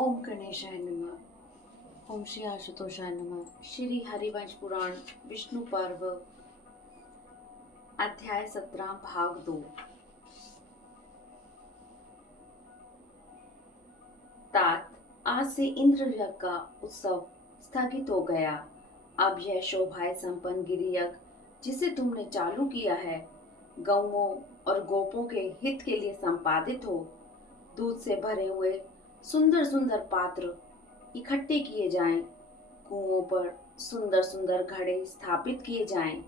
ओम गणेशाय नमः। ओम श्री आशुतोषाय नमः। श्री हरिवंश पुराण विष्णु पर्व अध्याय 17 भाग 2। तात आज से इंद्र यज्ञ का उत्सव स्थगित हो गया। अब यह शोभाएं संपन्न गिरि यज्ञ जिसे तुमने चालू किया है गौओं और गोपों के हित के लिए संपादित हो। दूध से भरे हुए सुंदर सुंदर पात्र इकट्ठे किए जाएं, कुओं पर सुंदर सुंदर घड़े स्थापित किए जाएं,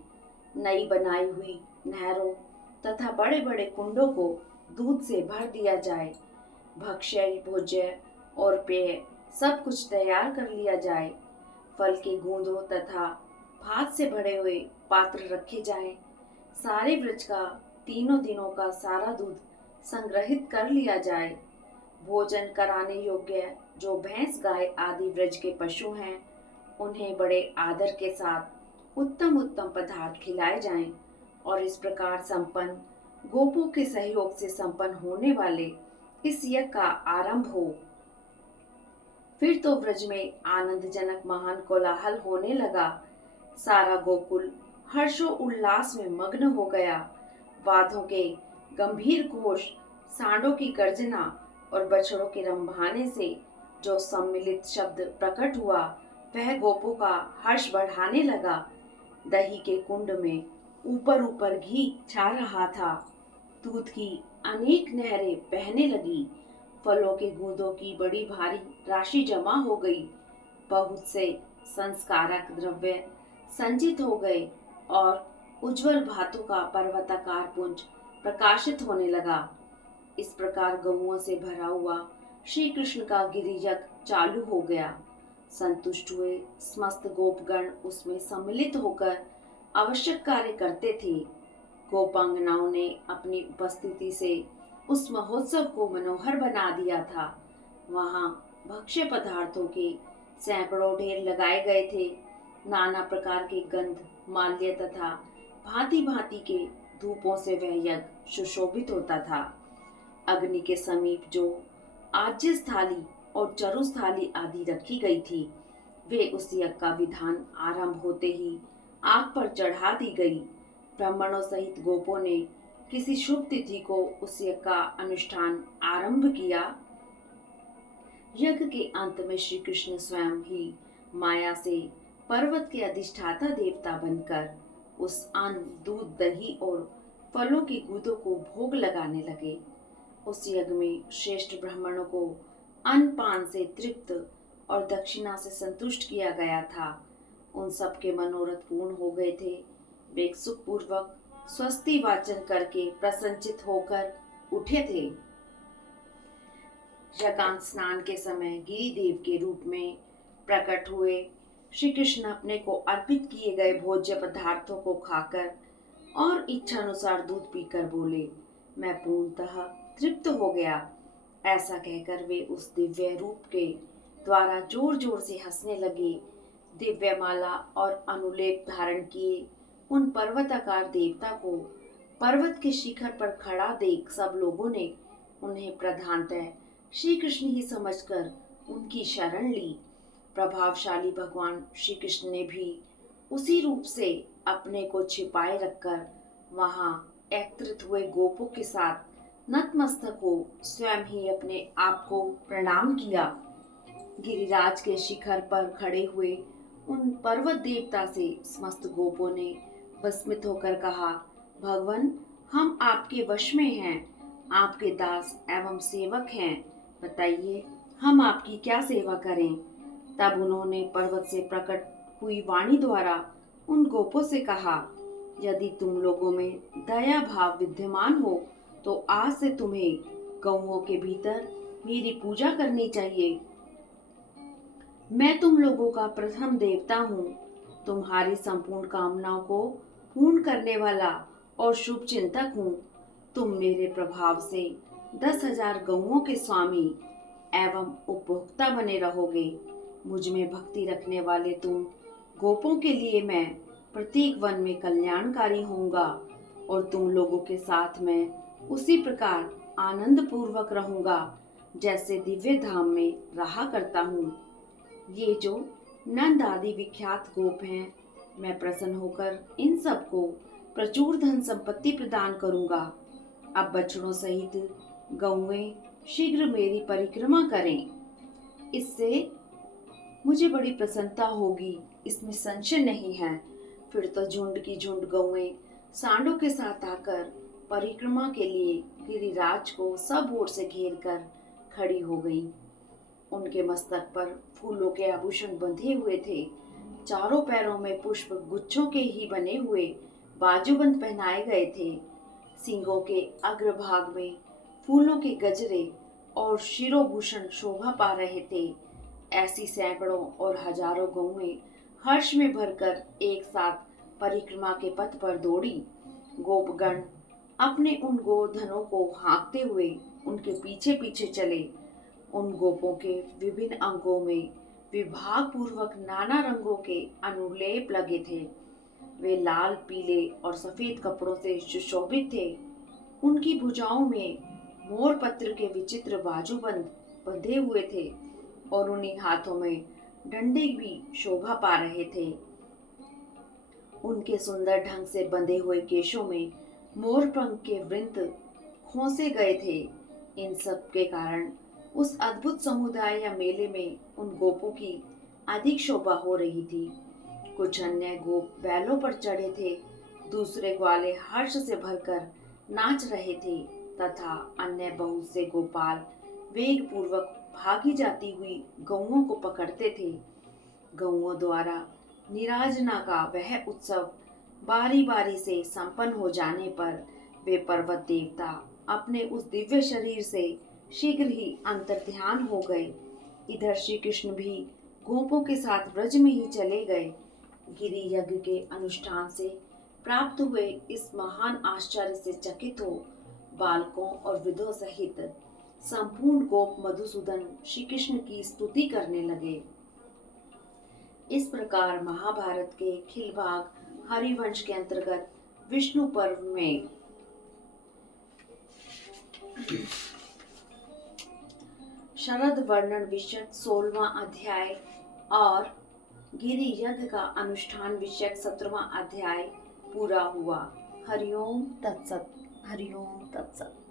नई बनाई हुई नहरों तथा बड़े बड़े कुंडों को दूध से भर दिया जाए। भक्ष्य भोज्य और पेय सब कुछ तैयार कर लिया जाए। फल के गूंदों तथा भात से भरे हुए पात्र रखे जाएं। सारे व्रज का तीनों दिनों का सारा दूध संग्रहित कर लिया जाए। भोजन कराने योग्य जो भैंस गाय आदि व्रज के पशु हैं उन्हें बड़े आदर के साथ उत्तम उत्तम पदार्थ खिलाए जाएं और इस प्रकार संपन्न गोपों के सहयोग से संपन्न होने वाले इस यज्ञ का आरंभ हो। फिर तो व्रज में आनंदजनक महान कोलाहल होने लगा। सारा गोकुल हर्षो उल्लास में मग्न हो गया। वाद्यों के गंभीर घोष, सांडों की गर्जना और बछड़ों के रंभाने से जो सम्मिलित शब्द प्रकट हुआ वह गोपों का हर्ष बढ़ाने लगा। दही के कुंड में ऊपर ऊपर घी छा रहा था। दूध की अनेक नहरें बहने लगी। फलों के गूदों की बड़ी भारी राशि जमा हो गई। बहुत से संस्कारक द्रव्य संचित हो गए और उज्जवल भातों का पर्वताकार पुंज प्रकाशित होने लगा। इस प्रकार गौओं से भरा हुआ श्री कृष्ण का गिरि यज्ञ चालू हो गया। संतुष्ट हुए समस्त गोपगण उसमें सम्मिलित होकर आवश्यक कार्य करते थे। गोपांगनाओं ने अपनी उपस्थिति से उस महोत्सव को मनोहर बना दिया था। वहाँ भक्ष्य पदार्थों के सैकड़ों ढेर लगाए गए थे। नाना प्रकार के गंध, माल्य तथा भांति भांति के धूपों से वह यज्ञ सुशोभित होता था। अग्नि के समीप जो आज्य थाली और चरु थाली आदि रखी गई थी वे उस यज्ञ का विधान आरंभ होते ही आग पर चढ़ा दी गई। ब्राह्मणों सहित गोपों ने किसी शुभ तिथि को उस यज्ञ का अनुष्ठान आरंभ किया। यज्ञ के अंत में श्री कृष्ण स्वयं ही माया से पर्वत के अधिष्ठाता देवता बनकर उस अन्न, दूध, दही और फलों की गूदों को भोग लगाने लगे। उस यज्ञ में श्रेष्ठ ब्राह्मणों को अन्न पान से तृप्त और दक्षिणा से संतुष्ट किया गया था। उन सब के मनोरथ पूर्ण हो गए थे। वे सुखपूर्वक स्वस्ति वाचन करके प्रसन्नचित होकर उठे थे। यज्ञांत स्नान के समय गिरिदेव के रूप में प्रकट हुए श्री कृष्ण अपने को अर्पित किए गए भोज्य पदार्थों को खाकर और इच्छा अनुसार दूध पीकर बोले, मैं पूर्णतः तृप्त हो गया। ऐसा कहकर वे उस दिव्य रूप के द्वारा जोर जोर से हंसने लगे। दिव्य माला और अनुलेप धारण किए उन पर्वताकार देवता को पर्वत के शिखर पर खड़ा देख सब लोगों ने उन्हें प्रधानतः श्री कृष्ण ही समझकर उनकी शरण ली। प्रभावशाली भगवान श्री कृष्ण ने भी उसी रूप से अपने को छिपाए रखकर वहां एकत्रित हुए गोपों के साथ नतमस्तक हो स्वयं ही अपने आप को प्रणाम किया। गिरिराज के शिखर पर खड़े हुए उन पर्वत देवता से समस्त गोपों ने विस्मित होकर कहा, भगवान, हम आपके वश में हैं, आपके दास एवं सेवक हैं, बताइए हम आपकी क्या सेवा करें। तब उन्होंने पर्वत से प्रकट हुई वाणी द्वारा उन गोपों से कहा, यदि तुम लोगों में दया भाव विद्यमान हो तो आज से तुम्हें गौओं के भीतर मेरी पूजा करनी चाहिए। मैं तुम लोगों का प्रथम देवता हूँ, तुम्हारी संपूर्ण कामनाओं को पूर्ण करने वाला और शुभ चिंतक हूँ। तुम मेरे प्रभाव से 10,000 गौओं के स्वामी एवं उपभोक्ता बने रहोगे। मुझ में भक्ति रखने वाले तुम गोपों के लिए मैं प्रत्येक वन में कल्याणकारी होऊंगा और तुम लोगों के साथ मैं उसी प्रकार आनंद पूर्वक रहूंगा। जैसे दिव्य धाम में रहा करता हूँ। ये जो नंद आदि विख्यात गोप हैं, मैं प्रसन्न होकर इन सबको प्रचुर धन संपत्ति प्रदान करूंगा। अब बछड़ों सहित गौएं शीघ्र मेरी परिक्रमा करें। इससे मुझे बड़ी प्रसन्नता होगी, इसमें संशय नहीं है। फिर तो झुंड की झुंड गौएं सांडों के साथ आकर परिक्रमा के लिए गिरिराज को सब ओर से घेर कर खड़ी हो गईं। उनके मस्तक पर फूलों के आभूषण बंधे हुए थे। चारों पैरों में पुष्प गुच्छों के ही बने हुए बाजूबंद पहनाए गए थे। सींगों के अग्रभाग में फूलों के गजरे और शिरोभूषण शोभा पा रहे थे। ऐसी सैकड़ों और हजारों गौएं हर्ष में भरकर एक साथ परिक्रमा के पथ पर दौड़ी। गोपगण अपने उन गोधनों को हाँकते हुए उनके पीछे पीछे चले। उन गोपों के विभिन्न अंगों में विभाग पूर्वक नाना रंगों के अनुलेप लगे थे। वे लाल, पीले और सफेद कपड़ों से सुशोभित थे। उनकी भुजाओं में मोर पत्र के विचित्र बाजूबंद बंधे हुए थे और उन्हीं हाथों में डंडे भी शोभा पा रहे थे। उनके सुंदर ढंग से बंधे हुए केशों में मोर पंख के वृंत खोसे गए थे। इन सब के कारण उस अद्भुत समुदाय या मेले में उन गोपों की अधिक शोभा हो रही थी। कुछ अन्य गोप बैलों पर चढ़े थे, दूसरे ग्वाले हर्ष से भरकर नाच रहे थे तथा अन्य बहुत से गोपाल वेग पूर्वक भागी जाती हुई गौओं को पकड़ते थे। गौओं द्वारा निराजना का वह उत्सव बारी बारी से संपन्न हो जाने पर वे पर्वत देवता अपने उस दिव्य शरीर से शीघ्र ही अंतर्ध्यान हो गए। इधर श्री कृष्ण भी गोपों के साथ ब्रज में ही चले गए। गिरि यज्ञ के अनुष्ठान से प्राप्त हुए इस महान आश्चर्य से चकित हो बालकों और वृद्धों सहित संपूर्ण गोप मधुसूदन श्री कृष्ण की स्तुति करने लगे। इस प्रकार महाभारत के खिलभाग हरिवंश के अंतर्गत विष्णु पर्व में शरद वर्णन विषयक 16वां अध्याय और गिरि यज्ञ का अनुष्ठान विषयक 17वां अध्याय पूरा हुआ। हरिओम तत्सत। हरिओम तत्सत।